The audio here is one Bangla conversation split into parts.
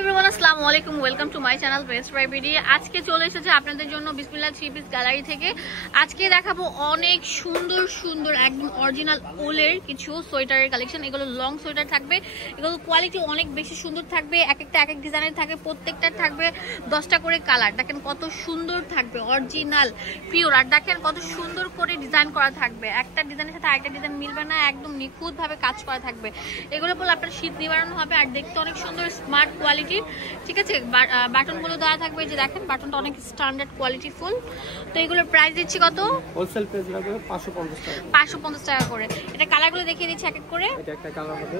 এভরিওয়ান, আসসালামু আলাইকুম। Welcome to my channel Best Buy BD. আজকে চলে এসেছে আপনাদের জন্য বিসমিল্লাহ থ্রি পিস গ্যালারি থেকে। আজকে দেখাবো অনেক সুন্দর সুন্দর একদম অরিজিনাল ওলের কিছু সোয়েটারের কালেকশন। এগুলো লং সোয়েটার থাকবে, এগুলো কোয়ালিটি অনেক বেশি সুন্দর থাকবে। এক একটা এক এক ডিজাইনের থাকবে, প্রত্যেকটা থাকবে 10টা করে কালার। দেখেন কত সুন্দর থাকবে, অরিজিনাল পিওর। আর দেখেন কত সুন্দর করে ডিজাইন করা থাকবে, একটা ডিজাইনের সাথে আরেকটা ডিজাইন মিলবে না, একদম নিখুঁত ভাবে কাজ করা থাকবে। এগুলো বলে আপনার শীত নিবারণ হবে আর দেখতে অনেক সুন্দর স্মার্ট কোয়ালিটি। ঠিক আছে, বাটনগুলো দেওয়া থাকবে, যে দেখেন বাটনটা অনেক স্ট্যান্ডার্ড কোয়ালিটি ফুল। তো এগুলোর প্রাইস দিচ্ছি কত? হোলসেল প্রাইস লাগবে 550 টাকা। 550 টাকা করে। এটা কালারগুলো দেখিয়ে দিচ্ছি এক এক করে। এটা একটা কালার হবে,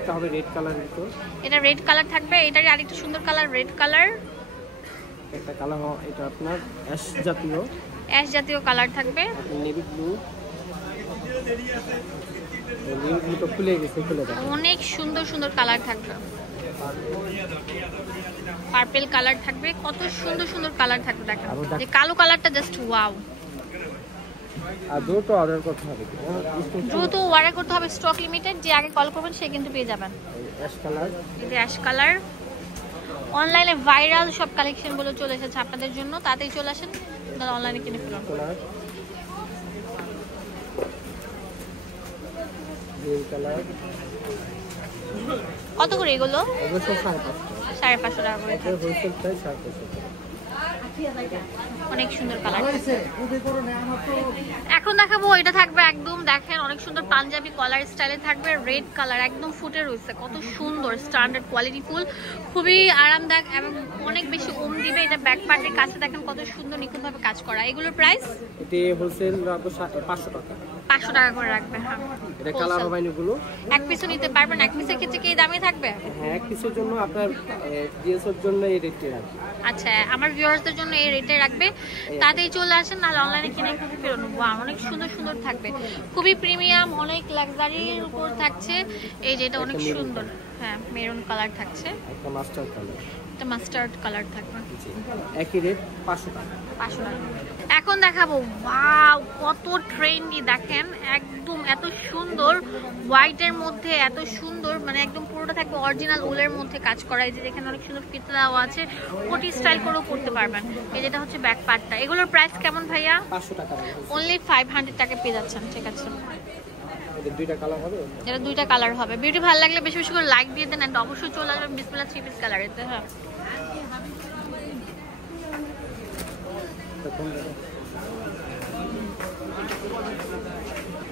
এটা হবে রেড কালার। এটা রেড কালার থাকবে, এটারই আরেকটা সুন্দর কালার রেড কালার। একটা কালার এটা আপনার অ্যাশ জাতীয় কালার থাকবে। নেভি ব্লু, নেভি ব্লু তো খুলে গেছে, খুলে দাও। অনেক সুন্দর সুন্দর কালার থাকবে, পার্পল কালার থাকবে, কত সুন্দর সুন্দর কালার থাকবে। দেখেন যে কালো কালারটা জাস্ট ওয়াও। আর দ্রুত অর্ডার করতে হবে, দ্রুত অর্ডার করতে হবে, স্টক লিমিটেড। যে আগে কল করবেন সে কিন্তু পেয়ে যাবেন। অ্যাশ কালার, এই যে অ্যাশ কালার। অনলাইনে ভাইরাল সব কালেকশন গুলো চলে এসেছে আপনাদের জন্য, তাতেই চলে আসেন, অনলাইনে কিনে ফেলুন। কত করে এগুলো? 550 টাকা করে। অনেক সুন্দর কালার। এখন দেখাবো এটা থাকবে একদম, দেখেন অনেক সুন্দর পাঞ্জাবি কলার স্টাইলে থাকবে, রেড কালার একদম ফুটে রয়েছে, কত সুন্দর স্ট্যান্ডার্ড কোয়ালিটি ফুল, খুবই আরামদায়ক এবং অনেক বেশি ওম দিবে। এটা ব্যাক পার্টের কাছে দেখেন কত সুন্দর নিখুঁতভাবে কাজ করা। এগুলোর প্রাইস এটি হোলসেল রাখবো 500 টাকা। 500 টাকা করে রাখবে। হ্যাঁ, এটা কালার হবে এগুলো এক পিসও নিতে পারবেন। এক পিসের ক্ষেত্রে কি দামই থাকবে? হ্যাঁ, এক পিসের জন্য আপনার ডিএসএর জন্য এই রেটে রাখি। আচ্ছা, আমার ভিউয়ার্সদের জন্য এই রেটে রাখবে, তাতেই চলে আসেন, নাহলে অনলাইনে কিনে কিনে ফেরোনো। ওয়াও, অনেক সুন্দর সুন্দর থাকবে, খুবই প্রিমিয়াম, অনেক লাক্সারির উপর থাকছে। এই যে এটা অনেক সুন্দর, হ্যাঁ মেরুন কালার থাকছে, একটা মাস্টার্ড কালার, এটা মাস্টার্ড কালার থাকবে। একই রেট 500 টাকা। 500 টাকা। এখন দেখাবো ওয়াও, কত ট্রেন্ডি। দেখেন একদম এত সুন্দর হোয়াইটের মধ্যে, এত সুন্দর, মানে একদম পুরোটা থাকবে অরিজিনাল উলের মধ্যে কাজ করা। এই যে দেখেন অনেক সুন্দর ফিতা দেওয়া আছে, কোটি স্টাইল করেও পরতে পারবেন। এই যেটা হচ্ছে ব্যাক পার্টটা। এগুলোর প্রাইস কেমন ভাইয়া? 500 টাকা। অনলি 500 টাকা পেয়ে যাচ্ছেন। ঠিক আছে, এটা দুইটা কালার হবে। এটা দুইটা কালার হবে। বিউটি ভালো লাগলে বেশি বেশি করে লাইক দিয়ে দেন, এন্ড অবশ্যই চলে আসবেন বিসমিল্লাহ থ্রি পিস গ্যালারিতে। হ্যাঁ,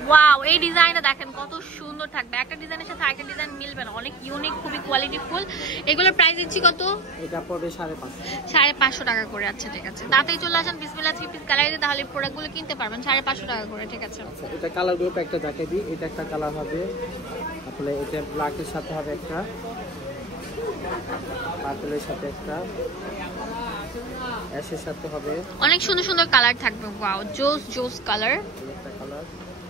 ওয়াও, এই ডিজাইনটা দেখেন কত সুন্দর থাকবে, একটা ডিজাইনের সাথে আরেকটা ডিজাইন মিলবে না, অনেক ইউনিক, খুবই কোয়ালিটি ফুল। এগুলোর প্রাইস দিচ্ছি কত? এটা পড়বে 550। 550 টাকা করে। আচ্ছা ঠিক আছে, তাতেই চলে আসেন বিসমিল্লাহ থ্রি পিস গ্যালারিতে, তাহলে প্রোডাক্টগুলো কিনতে পারবেন 550 টাকা করে। ঠিক আছে, আচ্ছা, এটা কালার গ্রুপ একটা দেখাই দিই। এটা একটা কালার হবে, তারপরে এটা ব্ল্যাকের সাথে হবে একটা, পার্পলের সাথে একটা, অ্যাশের সাথে হবে। অনেক সুন্দর সুন্দর কালার থাকবে। ওয়াও, জোস জোস কালার, একটা কালার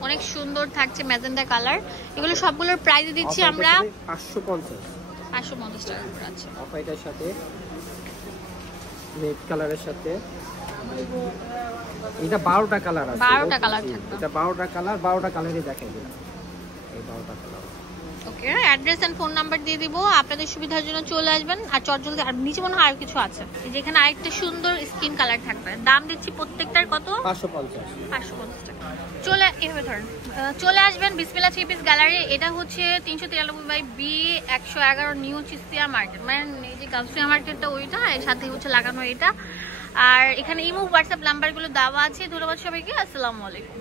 অনেক সুন্দর থাকছে, ম্যাজেন্ডা কালার। এগুলো সবগুলোর প্রাইস দিচ্ছি আমরা 550 টাকা করে। আচ্ছা, অফ হোয়াইটের সাথে, রেড কালারের সাথে, এটা 12টা কালার আছে। 12টা কালার থাকবে। এটা 12টা কালার, 12টা কালারই দেখাই দিলাম। এই 12টা colour. Okay, address and phone number দিয়ে দিব, আপনাদের সুবিধার জন্য চলে আসবেন। আর চটজলদি, আর নিচে মনে হয় আর কিছু আছে, যেখানে আরেকটা সুন্দর স্কিন কালার থাকবে। দাম দিচ্ছি প্রত্যেকটার কত? 550 টাকা। এভাবে ধরেন চলে আসবেন বিসমিল্লাহ থ্রি পিস গ্যালারি। এটা হচ্ছে 393/B 111 নিউ চিস্তিয়া মার্কেট, মানে এই যে গাউসিয়া মার্কেটটা ওইটা, এর সাথে হচ্ছে লাগানো এটা। আর এখানে ইমো হোয়াটসঅ্যাপ নাম্বারগুলো দেওয়া আছে। ধন্যবাদ সবাইকে, আসসালামু আলাইকুম।